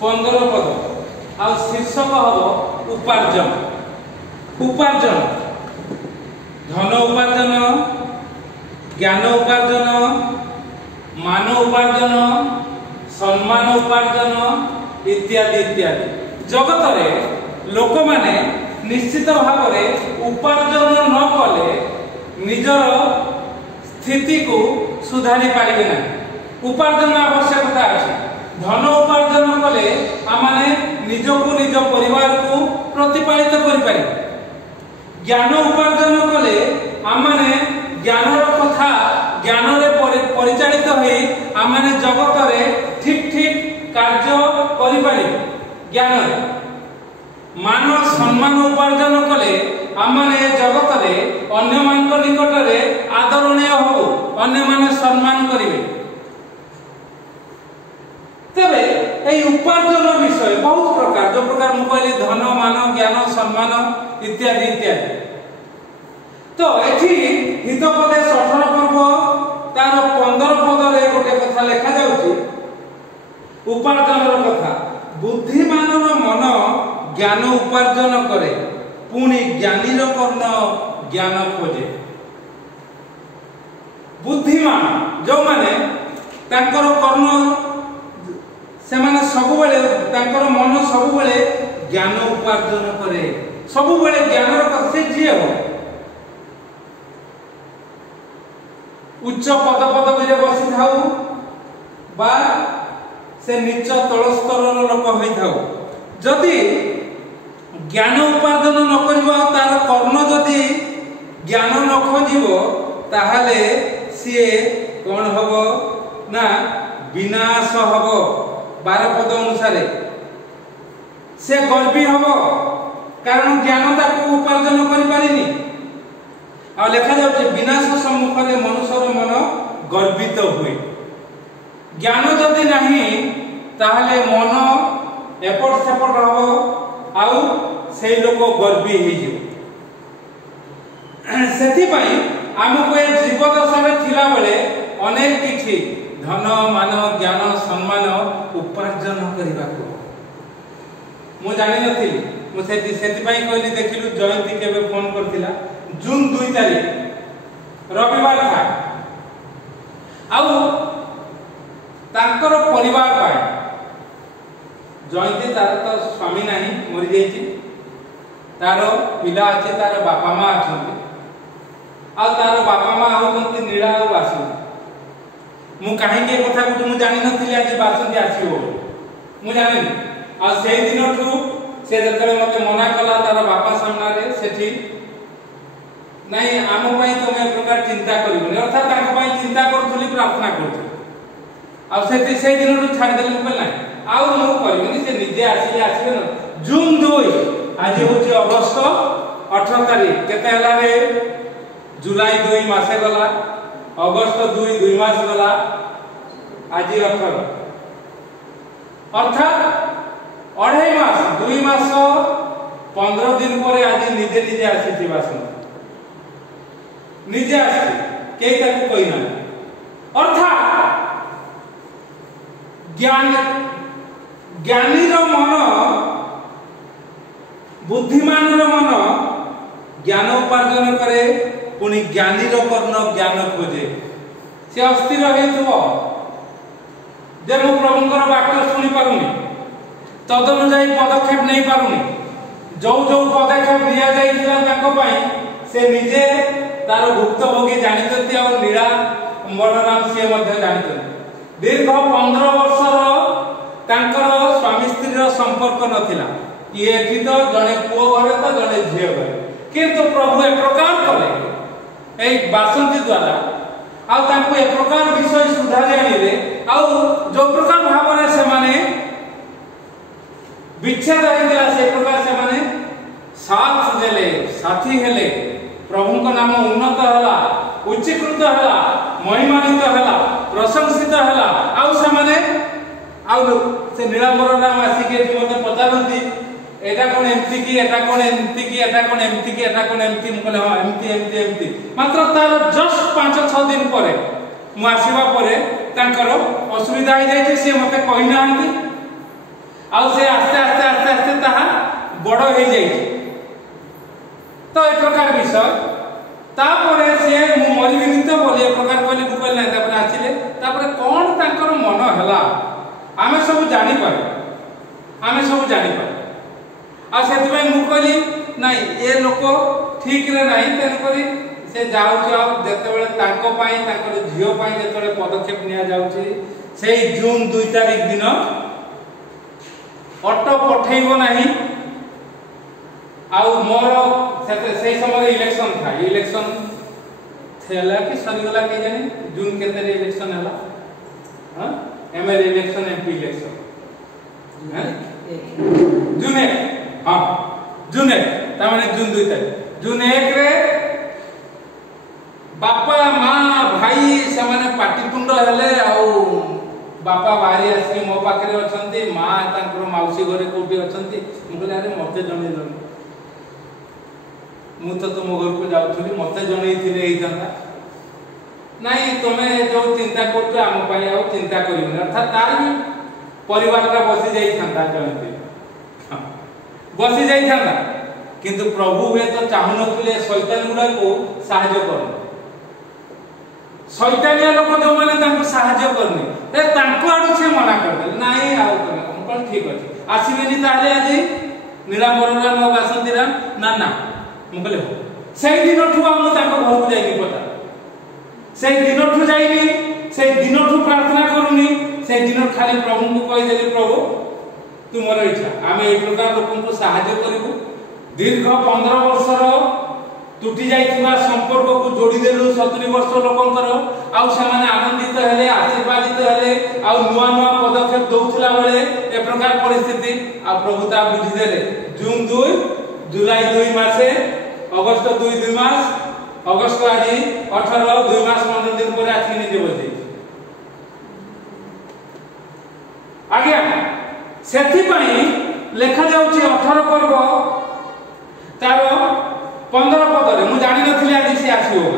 15 पद आ शीर्षक हम उपार्जन। उपार्जन धन उपार्जन, ज्ञान उपार्जन, मान उपार्जन, सम्मान उपार्जन इत्यादि इत्यादि। जगत रे लोक माने निश्चित भाव में उपार्जन न कले निजर स्थिति को सुधारी पारिबे ना। उपार्जन आवश्यकता अछि। धन उपार्जन कले आमाने निजको निज परिवार को प्रतिपालित करि पारि। ज्ञान उपार्जन कले आमाने ज्ञानर कथा ज्ञान रे परिचालित होई आमाने जगत रे ठीक ठीक कार्य करि पारि। ज्ञान मान सम्मान उपार्जन कले आमाने जगत रे अन्य मान निकट रे आदरणीय हो, अन्य माने सम्मान करिवे। तबे ए उपार्जन विषय बहुत प्रकार, जो प्रकार मु कहली धन मान ज्ञान सम्मान इत्यादि इत्यादि। तो एठी हितोपदेश 18 पर्व तार 15 पद रे गोटे कथा लेखा जाउची उपार्जनर कथा। बुद्धिमानर मन ज्ञान उपार्जन करे, पुणी ज्ञानीर कर्ण ज्ञान खोजे। बुद्धिमान जो माने तांकर कर्ण से माने सब बेले तांकर मन सब बेले ज्ञान उपार्जन करे, सब बेले ज्ञानर कथा जे हो। उच्च पद पदवी रे बसी थाउ बा से नीच तल स्तर लोक होई थाउ, जदि ज्ञान उपार्जन न करिबो तार कर्ण जदि ज्ञान न खोजिबो ताहाले सिए कोन हबो ना विनाश हबो। 12 पद अनुसार से गर्वी हबो, कारण ज्ञान ताको उपार्जन करि पारिनी। आ लेखा जाउचे विनाश सम्मुख रे मनुष्यर मन गर्वित हुए। ज्ञान जदि नाही ताहाले मन एपट सेपट हबो, आउ से लोक गर्वी हो जिवो। सेथि पई हमको ए जीवदशा रे थिला बेले अनेक किछि धन मान ज्ञान सम्मान उपार्जन करिबा को मु जानि नथिली। मु सेथि पई कहली देखिलु जयंती केबे फोन करथिला जून 2 तारिख रविवार था। आउ तांकर परिवार पाए जयंती तार तो स्वामी नाही मरि जाईची, तार पिला अछि, तार बापा मां अछंती। आ तार बापा मां होतंती नीला आ बासुंती। मु काहे के कथा को मु जानि नथिली आज बासुंती आसीबो, मु जानि। आ सेही दिनठू से जतरे मते मना कला तार बापा सामना रे सेठी नाही आम पई तमे प्रकार चिंता करिबो, अर्थात ताक पई चिंता करथुली, प्रार्थना करथुली। आ सेठी सेही दिनठू छाडी देली मु नाही आउ मु करिबनी, से निजे आसीले आसीबे न। जून 2 आज होची अगस्त 18 तारिख केते हला रे जुलाई 2 मासे गला, अगस्त 2 मास गला, आज 18 अर्थात 2.5 मास 2 मास 15 दिन पर आज निजे निजे आसी बासुंती, निजे आसी के ताको कहि ना। अर्थात ज्ञानीर मन बुद्धिमानर मन ज्ञान उपार्जन करे, पुणी ज्ञानीर कर्ण ज्ञान खोजे। से अस्थिर हेतुओ जे मु प्रभुंकर वाक्य सुनि पारुनी, तदनुसार पदक्षेप नहीं पारुनी। जो जो पदक्षेप दिया जाइछला ताको पई से निजे तार भुक्तभोगी जानितती और लीला बलराम से मध्य जानितती। दीर्घ 15 वर्षर तांकर स्वामी स्त्रीर संपर्क नथिला। ये एठी तो जने पुओ घरे तो जने झियो घरे, किंतु प्रभु ए प्रकार कले ए बासंती द्वारा आ तांको ए प्रकार विषय सुधारि आनिले। आ जो प्रकार भावना से माने विच्छेद हेला से प्रकार से माने साथ देले, साथी हेले, प्रभु को नाम उन्नत हला, उच्चीकृत हला, महिमानित हला, प्रशंसित हला। आ से माने आ से नीलांबर राम आसिके मते पचारंती एटा कोन एमती की, एटा कोन एमती की, एटा कोन एमती की, एटा कोन एमती। मु कहले हां एमती एमती एमती। मात्र तार जस्ट 5-6 दिन परे मु आसीबा परे तांकर असुविधा हो जाय से मते कहि नांती। आउ से आस्ते आस्ते आस्ते आस्ते ताहा बड़ हो जाई तो ए प्रकार विषय तापरे से मु मरिबिनी तो बोली ए प्रकार कहले मु कहले तापर आछिले तापर कोन तांकर मन हला आमे सब जानि पारे आ सेति में मु कहली नाही ए लोक ठीक रे नाही तेन करी से जाउ जाउ जते बेले तांको पाई तांकर झियो पाई जते बेले पदक्षेप निया जाउची सेई जून 2 तारिख दिन ऑटो पठेइबो नाही आउ मोर से समय इलेक्शन था इलेक्शन थेला कि सरीगला के जाने जून केते रे इलेक्शन हला हां एमएलए इलेक्शन एमपी इलेक्शन हां जून 1 हां जून 1 ता माने जून 2 तारिख जून 1 रे बापा मां भाई से माने पाटितुंड हेले आउ बापा बाहरी आसी मो पाखरे अछंती मां तांकर माउसी घरे कोठी अछंती मु कहले अरे मते जणे जणे मु तो तुम घर को जाउथली मते जणे थिले एई थांता नाही तमे जो चिंता करतो हम पई आ चिंता करियो अर्थात तार भी परिवार का बसी जाई थांता जणती बसी जाई थांता किंतु प्रभु हे तो चाहु नथिले शैतान गुडा को सहाय्य करन शैतानिया लोक जो माने तांको सहाय्य करनी ए तांको आडू से मना कर दे नाही आउ करे हम कल ठीक अछि आसीबेनी ताले आजी निरामरला लोग आसंतीरा ना ना हम कहले हो सेई दिनठु हम तांको घर को जाईनी पता सेई दिनठु जाईनी सेई दिनठु प्रार्थना करूनी सेई दिन खाली प्रभु को कहि देली प्रभु तुमर इच्छा आमे ए प्रकार लोकन को सहाय्य करिवु दीर्घ 15 वर्षर टूटी जाइथिबा संपर्क को जोड़ी देलु 70 वर्ष लोकंकर आउ से माने आनंदित हेले आशीर्वादित हेले आउ नुवा नुवा पदक्षेप दउथला बेले ए प्रकार परिस्थिति आ प्रभुता बुझी देले जून 2 जुलाई 2 मासे अगस्त 2 मास अगस्त आजी 18 2 मास 15 दिन पर आछि निजे बजे आज्ञा सेथि पई लेखा जाउची 18 पर्व तारो 15 पदरे मु जानि नथिले आदि से आसीबो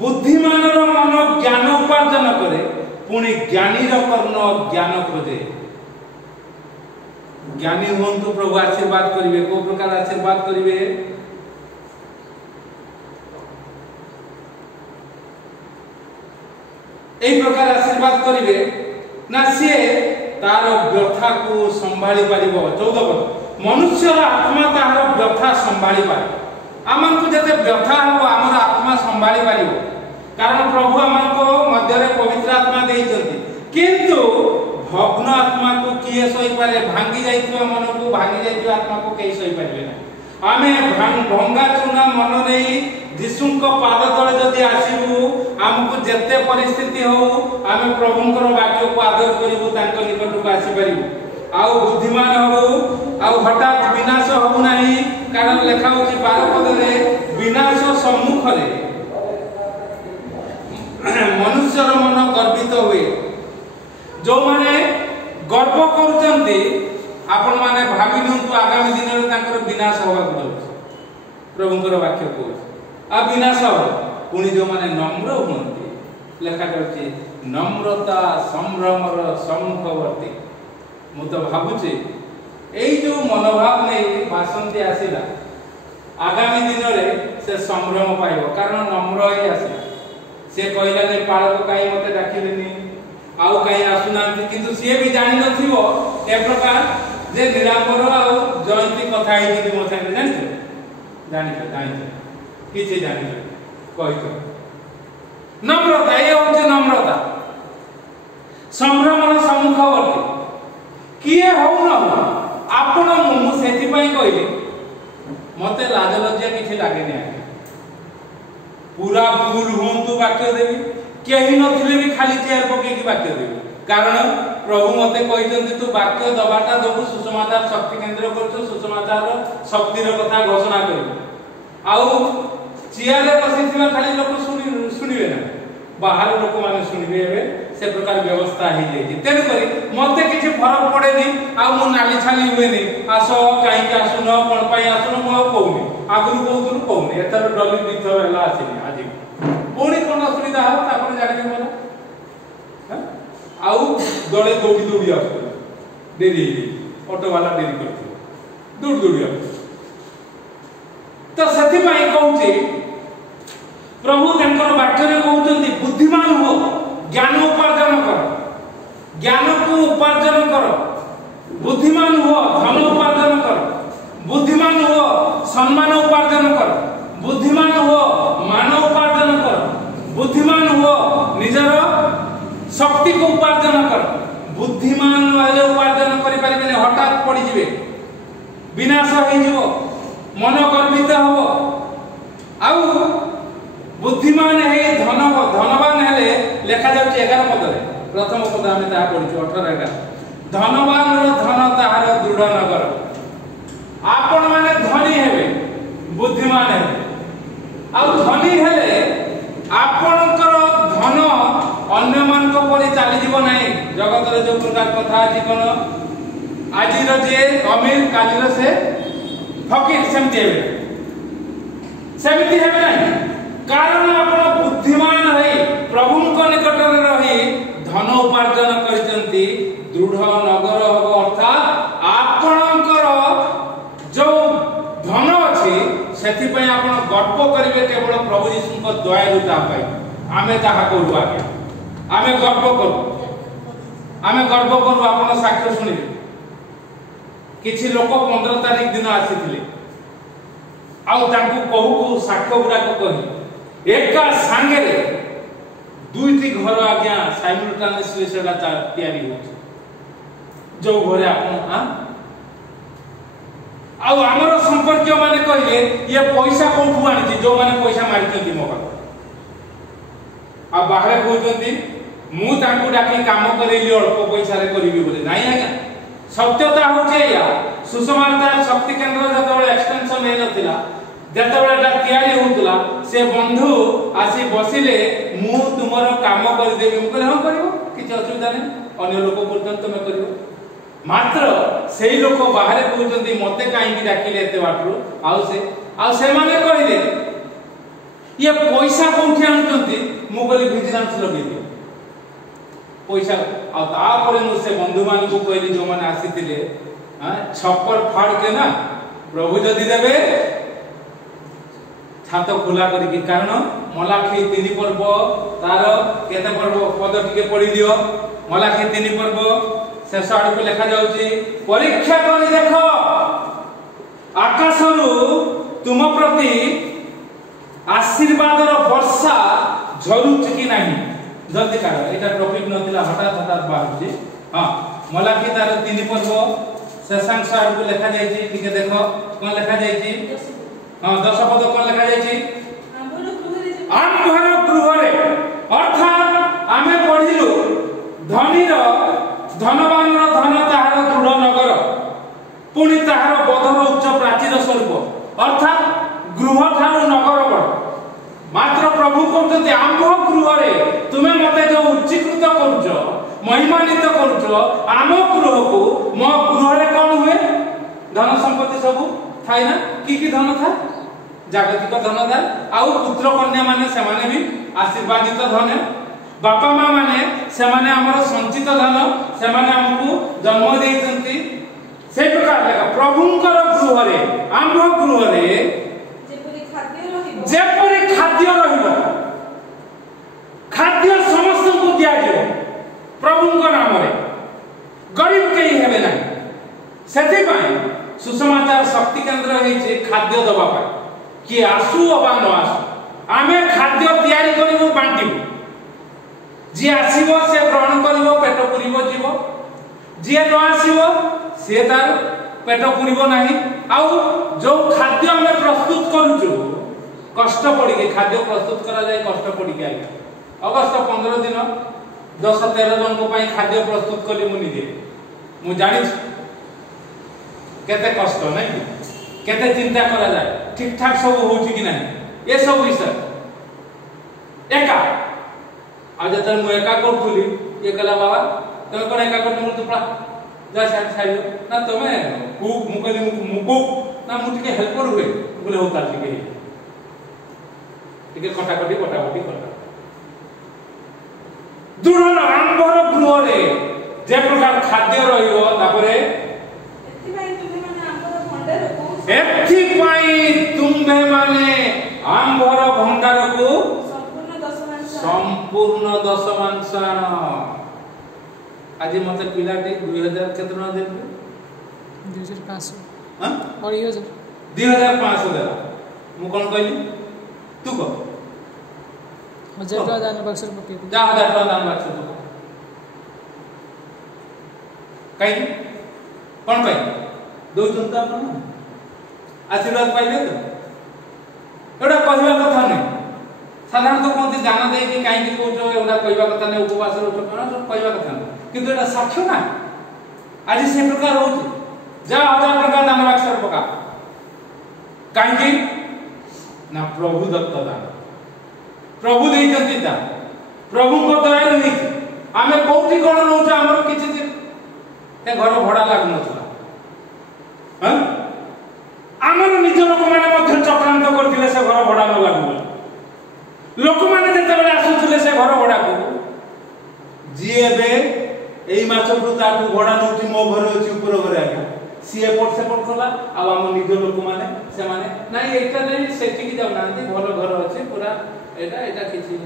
बुद्धिमानर मन ज्ञान उपार्जन करे पुणी ज्ञानीर कर्ण ज्ञान खोजे ज्ञानी होंतु प्रभु आशीर्वाद करिवे को प्रकार आशीर्वाद करिवे एई प्रकार आशीर्वाद करिवे ना से तार व्यथा को संभाली पारिबो 14 पद मनुष्यर आत्मा तार व्यथा संभाली पारे आमन को जते व्यथा हो हमर आत्मा संभाली पारिबो कारण प्रभु हमन को मध्य रे पवित्र आत्मा देइछंती किंतु भग्न आत्मा को किए सही पारे भांगी जाइथिबा मन को भांगी जाइथिबा आत्मा को केई सही पारिबे ना आमे भंगा चुना मन नहीं जिसुंको पाद तळे जदी आसीबु हमको जते परिस्थिति हो आमे प्रभुंकर वाक्य को आदर करिबु तांको निकट को आसी पारिबु आउ बुद्धिमान हो आउ हठात विनाश हो नाही कारण लेखा होची 12 पद रे विनाश सम्मुख रे मनुष्यर मन गर्वित हुए जो माने गर्व करूचंती आपण माने भाबी नंतु आगामी दिन रे तांकर विनाश होबा को प्रभुंकर वाक्य को आ विनाश हो पुनी जो माने नम्र होंती लेखा करची नम्रता संभ्रमर सम्मुखवर्ती मु तो भाबुचे एई जो मनोभाव नै भाषणती आसीला आगामी दिन रे से संभ्रम पाइबो कारण नम्र ही आसीला से कहला ने पालक काई मते डाकिलेनी आउ काई आसुनांती किंतु से भी जानि नथिबो ए प्रकार जे निरांबर आउ जयंती कथा हेती मो संगे जानि किछि जानि कहितो नम्रता ए होचे नम्रता संभ्रमर सम्मुखवर्ती किए हो न आपण मु सेति पई कहली मते लाज लज्जा किछि लागे नै पूरा भूल होंतु वाक्य देबी केही नथिले भी खाली चेयर पके की वाक्य देबी कारण प्रभु मते कहितंती तू वाक्य दबाटा दबु सुसमाचार शक्ति केंद्र करछु सुसमाचार शक्ति रो कथा घोषणा करिबु आउ चेयर रे बसिथिबा खाली लोक सुनिबे ना बाहर लोक माने सुनिबे एबे से प्रकार व्यवस्था ही जेती तेन करी मते किछि फरक पड़ेनी आ मु नाली छाली हुएनी आसो काई के आसुनो कोन पई आसुनो मो कहूनी आगु कहूनी एतर डली दिथर हला आसीनी आजि पुणी कोन असुविधा हो तापर जानि मला आउ दळे दौड़ी दौड़ी आसु देरी ऑटो वाला डेरी करथिबो दूर दूर तो सेति पई कहूची प्रभु तंकर वाक्य रे कहउचंती बुद्धिमान हो ज्ञान उपार्जन कर ज्ञान को उपार्जन कर बुद्धिमान हो धन उपार्जन कर बुद्धिमान हो सम्मान उपार्जन कर बुद्धिमान हो मान उपार्जन कर बुद्धिमान हो निजर शक्ति को उपार्जन कर बुद्धिमान हेले उपार्जन करि परिबे हठात पड़ी जिवे विनाश हो जिवो मन गर्वित हो आउ बुद्धिमान है धनवान हेले लेखा जाउछ 11 पदरे प्रथम पद आमे ता पढिछु 18 11 धनवान रो धन ताहार दृढ़ नगर आपण माने धनी हेबे बुद्धिमान हेबे आ धनी हेले आपणकर धन अन्य मान को परि चाली जीव नाही जगत रे जो प्रकार कथा अछि कोन आजि रो जे अमीर काली रो से फकीर सेमति हेबे नाही कारण आपण बुद्धिमान है प्रभु को निकट रे रही धन उपार्जन करचंती दृढ़ नगर हो अर्थात आपणकर जो धन अछि सेति पय आपण गर्व करिवे केवल प्रभु यीशु को दया रुता पाई आमे ताहा करू आगे आमे गर्व करू आपण साक्ष्य सुनिबे किछि लोक 15 तारिख दिन आसीथिले आउ तांकू कहू साक्ष्य गुडा को कहि एका संगे रे दुईटी घर आज्ञा साइमल्टेनियसली सेटा तयारी हो जो घरे आपण आउ हमर संपर्क माने कहिए ये पैसा कोठु आनी जो माने पैसा मारितंती मो पाख आ बाहर कहउतंती मु तांकू डाकी काम करेली अल्प पैसा रे करबी बोले नाही आज्ञा सत्यता होचे या सुसमाचार शक्ति केंद्र जतबे एक्सटेंशन नै नथिला जतबेटा तयारी होतला से बंधु आसी बसिले मु तुमर काम कर देबी मु कहले हां करिवो किछ असुविधा नै अन्य लोक बोलतन तुमे करिवो मात्र सेही लोक बाहर कहउचंती मते काई की डाकिले एते बाटरू आउ से माने कहिले ये पैसा कोठी आनुचंती मु कहली विजिलेंस लगे दियो पैसा आ तापर मु से बंधु मान को कहली जो माने आसीतिले छप्पर फाड़ के ना प्रभु जदी देबे छात खुला करी कारण मलाखी 3 पर्व तार केते पर्व पद टिके पढी दियो मलाखी 3 पर्व शेष आड़ को लिखा जाउची परीक्षा करी देखो आकाशरु तुम प्रति आशीर्वादर वर्षा झरुची कि नाही जल्दी कर एटा टॉपिक नथिला हठात बाहरची हां मलाखी तार 3 पर्व शेषांश आड़ को लिखा जायची टिके देखो कोन लिखा जायची हां 10 पद कोन लिखा जायची आम्भर गृहरे अर्थात आमे पढिलु धनीर धनवान धन ताहार दृढ़ नगर पुणी ताहार बधर उच्च प्राचीर स्वरूप अर्थात गृह ठारू नगर बड़ मात्र प्रभु कहते आम्भ गृहरे तुमे मते जो उच्चीकृत करूछ महिमान्वित करूछ आम गृह को मो गृहरे कोन हुए धन संपत्ति सब थाई ना की धन था जागतिक धन था आउ पुत्र कन्या माने से माने भी आशीर्वादित धन बापा मां माने से माने हमर संचित धन से माने हमकु जन्म देइतंती से प्रकार लेखा प्रभुंकर गृहरे आम्भ गृहरे जेपरि खाद्य रहिबो खाद्य समस्त को दिया जिवो प्रभुंकर नाम रे गरीब केही हेबे ना सेति पई सुसमाचार शक्ति केंद्र हेछि खाद्य दबा पाई कि आसु अबा न आसु आमे खाद्य तयारी करिवो बांटिबो जी आसीबो से ग्रहण करिवो पेट पुरिबो जीवो जी न आसीबो से तार पेट पुरिबो नाही आउ जो खाद्य हमें प्रस्तुत करूछु कष्ट पड़ी के खाद्य प्रस्तुत करा जाय कष्ट पड़ी के आइया अगस्त 15 दिन 10-13 जन को पई खाद्य प्रस्तुत कली मु निजे मु जानि केते कष्ट नै केते चिंता करा जाय ठीक ठाक सब होउची कि नाही ए सब विषय एका आ जत मु एका करथुली ये कला बाबा तमे कोन एका करथु मु तुपा जा साइड ना तमे कुक मु कहली मु कुक ना मु टिके हेल्पर हुए बोले होता टिके कटाकटी कटा दृढ़ आंबर गृह रे जे प्रकार खाद्य रहिबो तापरे संपूर्ण 10 मांस आण। आज मत पिलाटी 2000 केते न देबे 2500 हां और 2500 देला मु कोन कहली तू को 1000 टका दान बक्स पके जा 1000 टका दान बक्स तू कहीं कौन पाई दो जनता अपन आशीर्वाद पाइले तो एटा कहवा कथा नहीं साधारण तो कोन दान दे कि काई कि कोचो एटा कहवा कथा नहीं उपवास रो कोन सब कहवा कथा नहीं किंतु एटा साक्ष्य ना आज से प्रकार होती जा 1000 टका दान बक्स पका काई कि ना प्रभु दत्त दान प्रभु दे जंती दान प्रभु को दया नहीं आमे कोठी कोन नउचा हमर किछि ए घर भड़ा लागु नथला हां हमर निज लोक माने मध्य चक्रांत करथिले से घर भड़ा न लागु लोक माने जते बेले आसुथिले से घर भड़ा को जी एबे एई माछ प्रता को भड़ा नउची मो घर अछि ऊपर घर आके सी एपोर्ट से पोर्ट कला आ हम निज लोक माने से माने नाही एटा नै सेठी की जाउ नांती घर अछि पूरा एटा किछि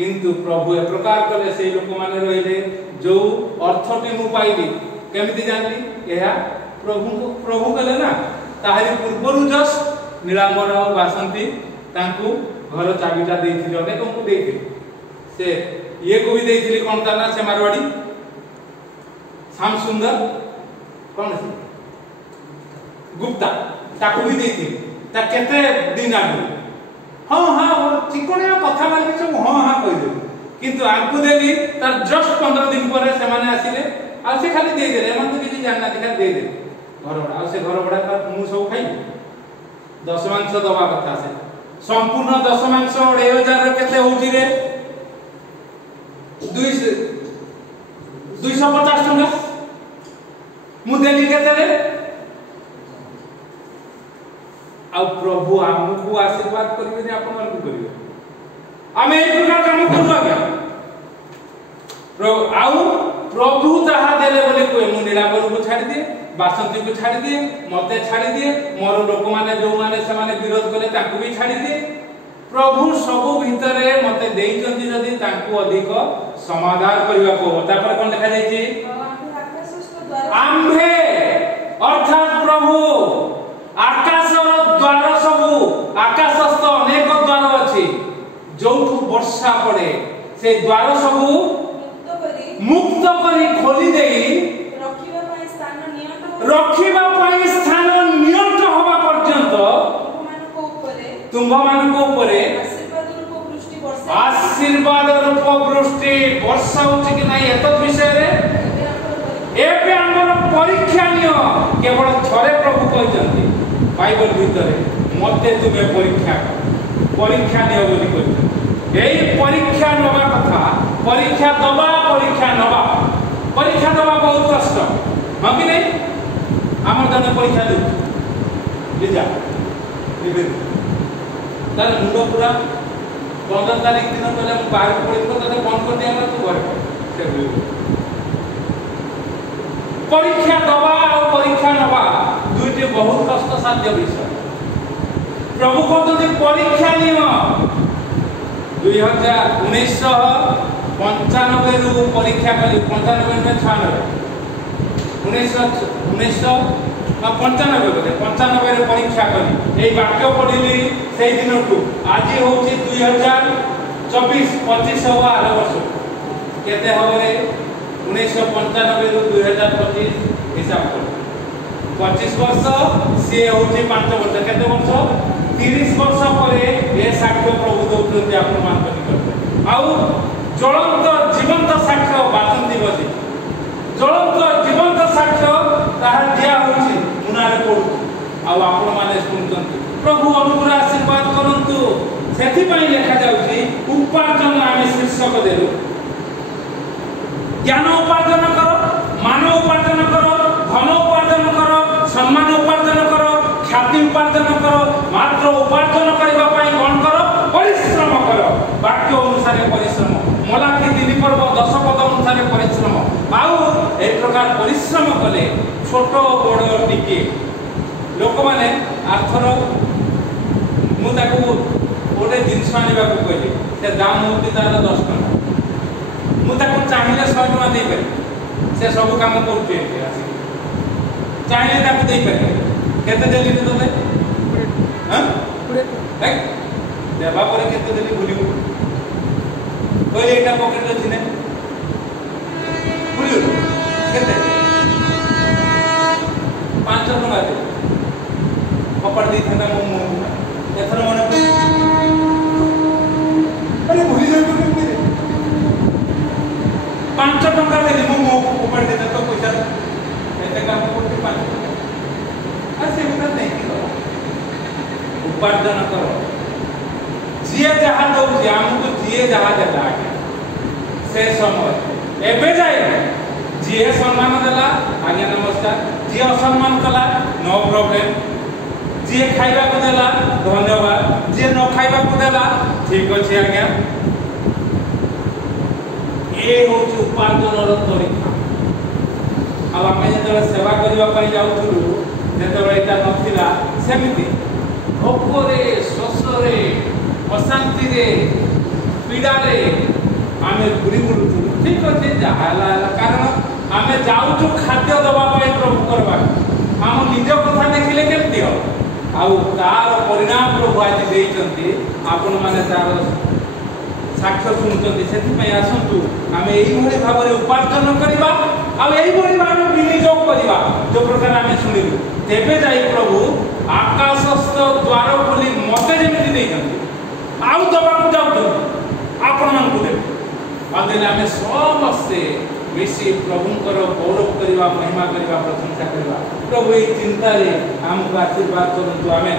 किंतु प्रभु ए प्रकार कले से लोक माने रहिले जो अर्थटी मु पाइली केमिति जानली एहा प्रभु कले ना ताहारी पूर्वरु जस्ट नीलांबर वासंती तांकू घर चाबिटा देइथिले अनेक को देइथिले से ये को भी देइथिले कोन ता ना से मारवाड़ी श्याम सुंदर कोन से गुप्ता ताकू भी देइथिले ता केते दिन आगु हां हां चिकोनिया कथा माने सब हां हां कहि दे किंतु आंकु देली तार जस्ट 15 दिन पर से माने आसीले आ से खाली दे देले मन तो किछि जानना खाली दे दे घर बड़ा आ से घर बड़ा का मु सब खाइ 10 मांस दबा कथा से संपूर्ण 10 मांस 2000 केते होउची रे 250 टका मु देली केते रे आ प्रभु हमकु आशीर्वाद करिवे ने आपन मन को करिवे आमे ए प्रकार काम करबा के प्रभु ताहा देले बोले कोइ मु नीलांबर को छाडी दे बासंती को छाडी दे मते छाडी दे मोर लोक माने जो माने से माने विरोध करे ताकू भी छाडी दे प्रभु सब भितरे मते देई जंती जदी ताकू अधिक समाधान करबा को तापर कोन देखा जाई छी आम्भे अर्थात प्रभु आकाशर द्वार सबु आकाशस्थ अनेक द्वार अछि जोठु वर्षा पड़े से द्वार सबु मुक्त करी खोली देई रखिबा पई स्थान नियंत होबा पर्यंत तुम मानको ऊपरे आशीर्वाद रूप वृष्टि वर्षा होछि कि नाही एत विषय रे एबे हमर परीक्षा नियो केवल थरे प्रभु कहजंती बाइबल भीतर मते तुमे परीक्षा नियो बोली कहजंती एई परीक्षा नबा कथा परीक्षा दबा बहुत कष्ट हां कि नहीं हमर जने परीक्षा दे जा दिबे तार मुंडो पूरा 15 तारीख दिन पहले हम बाहर पड़ितो तते बंद कर दिया तू घर परीक्षा दबा और परीक्षा नबा दुईटी बहुत कष्ट साध्य विषय प्रभु कहते परीक्षा नियो 1995 रु परीक्षा कली 95 में 95 रे परीक्षा कली एई वाक्य पढिली सेई दिन टू आज होची 2024 25 होवा आर वर्ष केते होरे 1995 रु 2025 हिसाब कर 25 वर्ष से होची 5 वर्ष केते वर्ष 30 वर्ष परे ए साक्ष्य प्रभु दउଛନ୍ତି आपण मान करते आउ ज्वलंत जीवंत साक्ष्य बासंती बसी ज्वलंत जीवंत साक्ष्य ताहा दिया होची मुनारे पडु आउ आपण माने सुनଛନ୍ତି प्रभु अनुग्रह आशीर्वाद करंतु सेथि पई लेखा जाउची उपार्जन आमे शीर्षक देलु ज्ञान उपार्जन करो मान उपार्जन करो धन उपार्जन करो सम्मान उपार्जन करो ख्याति उपार्जन करो मात्र उपार्जन करबा पई कोन करो परिश्रम करो वाक्य अनुसार परिश्रम मलाखी 3 पर्व 10 पद अनुसार परिश्रम आउ ए प्रकार परिश्रम कले छोट बड़ टिके लोक माने आथर मु ताको गोटे जिनस आने कहली से दाम होती तार 10 टଙ୍କା मुझे चाहिए 100 टଙ୍କା दे पारे से सब काम कर चाहिए दे पारे केते देली तोते हां देवा पर केते देली भूली कोई एटा पॉकेट अछि ने भूली केते 5 टଙ୍କା दे पकड़ दी था मो मो एथर मन अरे भूली जाई के 5 टଙ୍କା देली मो मो पकड़ दे तो पैसा एते काम करते 5 टଙ୍କା से उतना नहीं करो उपार्जन करो जिए जहाँ दो हमको जिए जहाँ देता आज्ञा से समय एबे जाए जिए सम्मान देला आज्ञा नमस्कार जी असम्मान कला नो प्रॉब्लम जी खाइबा को देला धन्यवाद जी न खाइबा को देला ठीक अछि आज्ञा ए हो उपार्जन रो तरीका अब आमे जे सेवा करबा पई जाउथुलु जेतबे एटा नथिला सेमिति भोकरे शोषरे अशांति रे पीड़ा रे आमे घुरी बुलुथुलु ठीक अछि जहाला कारण आमे जाउछु खाद्य दबा पई प्रभु करबा हम निज कथा देखिले केमति हो आउ तार परिणाम प्रभु आज देइचंती आपन माने तार साक्ष्य सुनचंती सेति पई आसंतु आमे एई भली भाबरे उपार्जन करबा आ एई भली भाबरे विनियोग करबा जो प्रकार आमे सुनिलु तेबे जाई प्रभु आकाशस्थ द्वार खोली मते जेमिति देइचंती आउ दबा को जाउ आपन मन को दे आदेले आमे समस्ते बेसी प्रभुंकर गौरव करबा महिमा करबा प्रशंसा करबा प्रभु ए चिंता रे हमको आशीर्वाद करंतु आमे